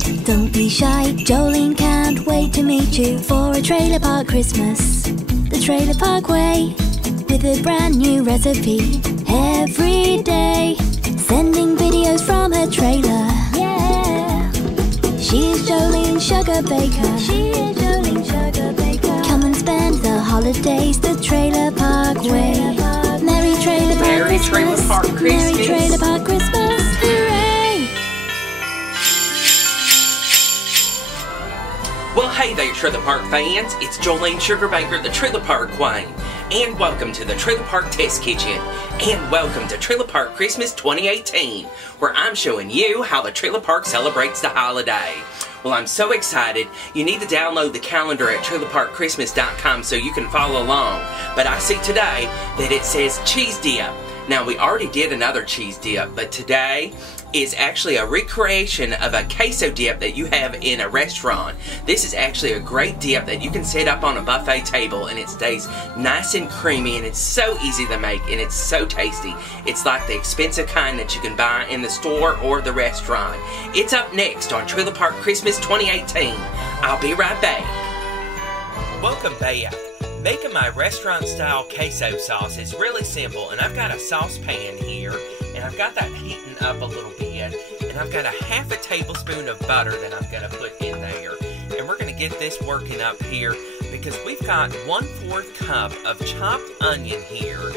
excited, don't be shy. Jolene can't wait to meet you for a trailer park Christmas. The Trailer Park Way, with a brand new recipe every day. Sending videos from her trailer. Yeah. She is Jolene Sugarbaker. She is Jolene Sugarbaker. Come and spend the holidays the Trailer Park Way. Merry Trailer Park Christmas. Trailer Park Christmas. Merry Trailer Park Christmas. Hooray! Well, hey there, Trailer Park fans. It's Jolene Sugarbaker, the Trailer Park Queen. And welcome to the Trailer Park Test Kitchen. And welcome to Trailer Park Christmas 2018, where I'm showing you how the Trailer Park celebrates the holiday. Well, I'm so excited. You need to download the calendar at trailerparkchristmas.com so you can follow along. But I see today that it says cheese dip. Now, we already did another cheese dip, but today is actually a recreation of a queso dip that you have in a restaurant. This is actually a great dip that you can set up on a buffet table, and it stays nice and creamy, and it's so easy to make, and it's so tasty. It's like the expensive kind that you can buy in the store or the restaurant. It's up next on Trailer Park Christmas 2018. I'll be right back. Welcome back. Making my restaurant-style queso sauce is really simple, and I've got a saucepan here, and I've got that heating up a little bit, and I've got a half a tablespoon of butter that I'm going to put in there, and we're going to get this working up here because we've got 1/4 cup of chopped onion here,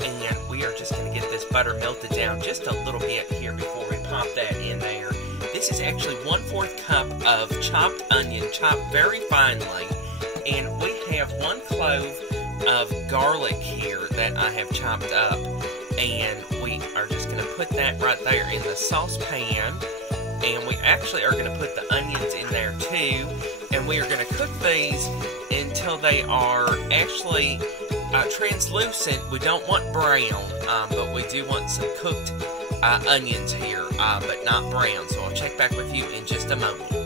and we are just going to get this butter melted down just a little bit here before we pop that in there. This is actually 1/4 cup of chopped onion, chopped very finely. And we have 1 clove of garlic here that I have chopped up. And we are just going to put that right there in the saucepan. And we actually are going to put the onions in there too. And we are going to cook these until they are actually translucent. We don't want brown, but we do want some cooked onions here, but not brown. So I'll check back with you in just a moment.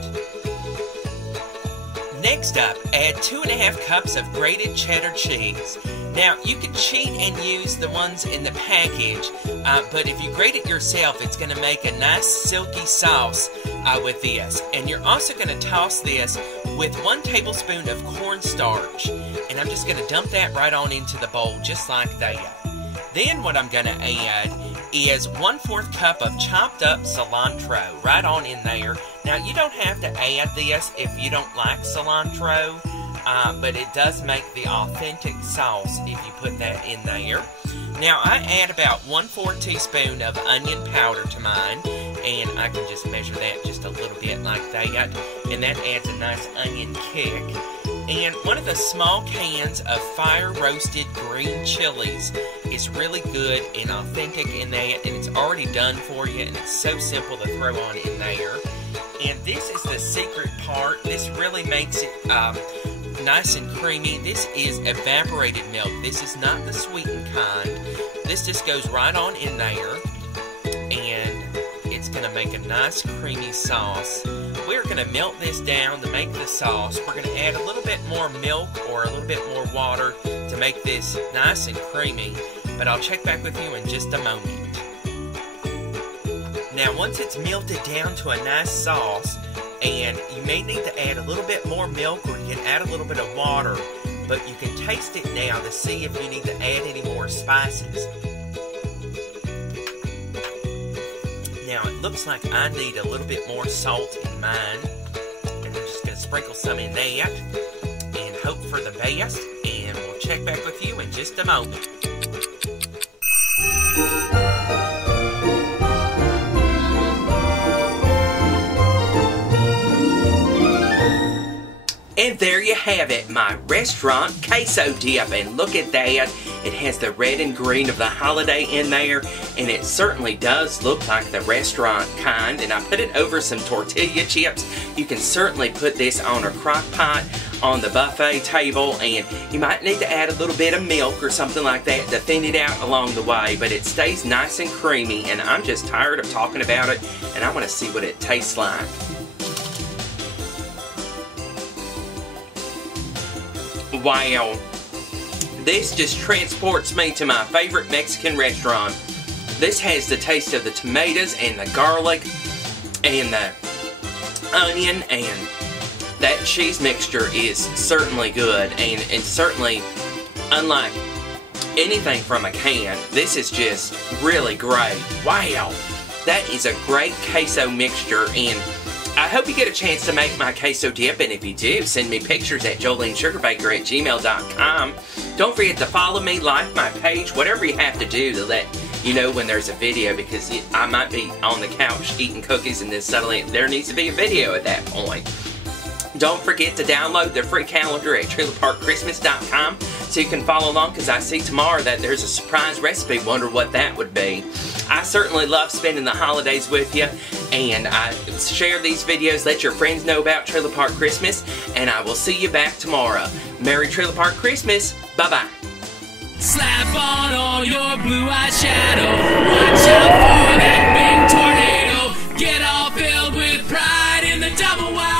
Next up, add 2½ cups of grated cheddar cheese. Now, you can cheat and use the ones in the package, but if you grate it yourself, it's going to make a nice silky sauce with this. And you're also going to toss this with 1 tablespoon of cornstarch. And I'm just going to dump that right on into the bowl, just like that. Then what I'm going to add is 1/4 cup of chopped up cilantro right on in there. Now, you don't have to add this if you don't like cilantro, but it does make the authentic sauce if you put that in there. Now, I add about 1/4 teaspoon of onion powder to mine, and I can just measure that just a little bit like that, and that adds a nice onion kick. And 1 of the small cans of fire-roasted green chilies is really good and authentic in that, and it's already done for you, and it's so simple to throw on in there. And this is the secret part. This really makes it nice and creamy. This is evaporated milk. This is not the sweetened kind. This just goes right on in there, and it's going to make a nice creamy sauce. We're going to melt this down to make the sauce. We're going to add a little bit more milk or a little bit more water to make this nice and creamy, but I'll check back with you in just a moment. Now, once it's melted down to a nice sauce, and you may need to add a little bit more milk or you can add a little bit of water, but you can taste it now to see if you need to add any more spices. Now, it looks like I need a little bit more salt in mine, and I'm just going to sprinkle some in that and hope for the best, and we'll check back with you in just a moment. And there you have it, my restaurant queso dip, and look at that. It has the red and green of the holiday in there, and it certainly does look like the restaurant kind, and I put it over some tortilla chips. You can certainly put this on a crock pot on the buffet table, and you might need to add a little bit of milk or something like that to thin it out along the way, but it stays nice and creamy, and I'm just tired of talking about it, and I want to see what it tastes like. Wow, this just transports me to my favorite Mexican restaurant. This has the taste of the tomatoes and the garlic and the onion, and that cheese mixture is certainly good, and it's certainly unlike anything from a can. This is just really great. Wow, that is a great queso mixture, and I hope you get a chance to make my queso dip, and if you do, send me pictures at jolenesugarbaker@gmail.com. Don't forget to follow me, like my page, whatever you have to do to let you know when there's a video, because I might be on the couch eating cookies and then suddenly there needs to be a video at that point. Don't forget to download the free calendar at trailerparkchristmas.com so you can follow along, because I see tomorrow that there's a surprise recipe. Wonder what that would be. I certainly love spending the holidays with you, and I share these videos, let your friends know about Trailer Park Christmas, and I will see you back tomorrow. Merry Trailer Park Christmas. Bye-bye. Slap on all your blue eyeshadow. Watch out for that big tornado. Get all filled with pride in the double wide.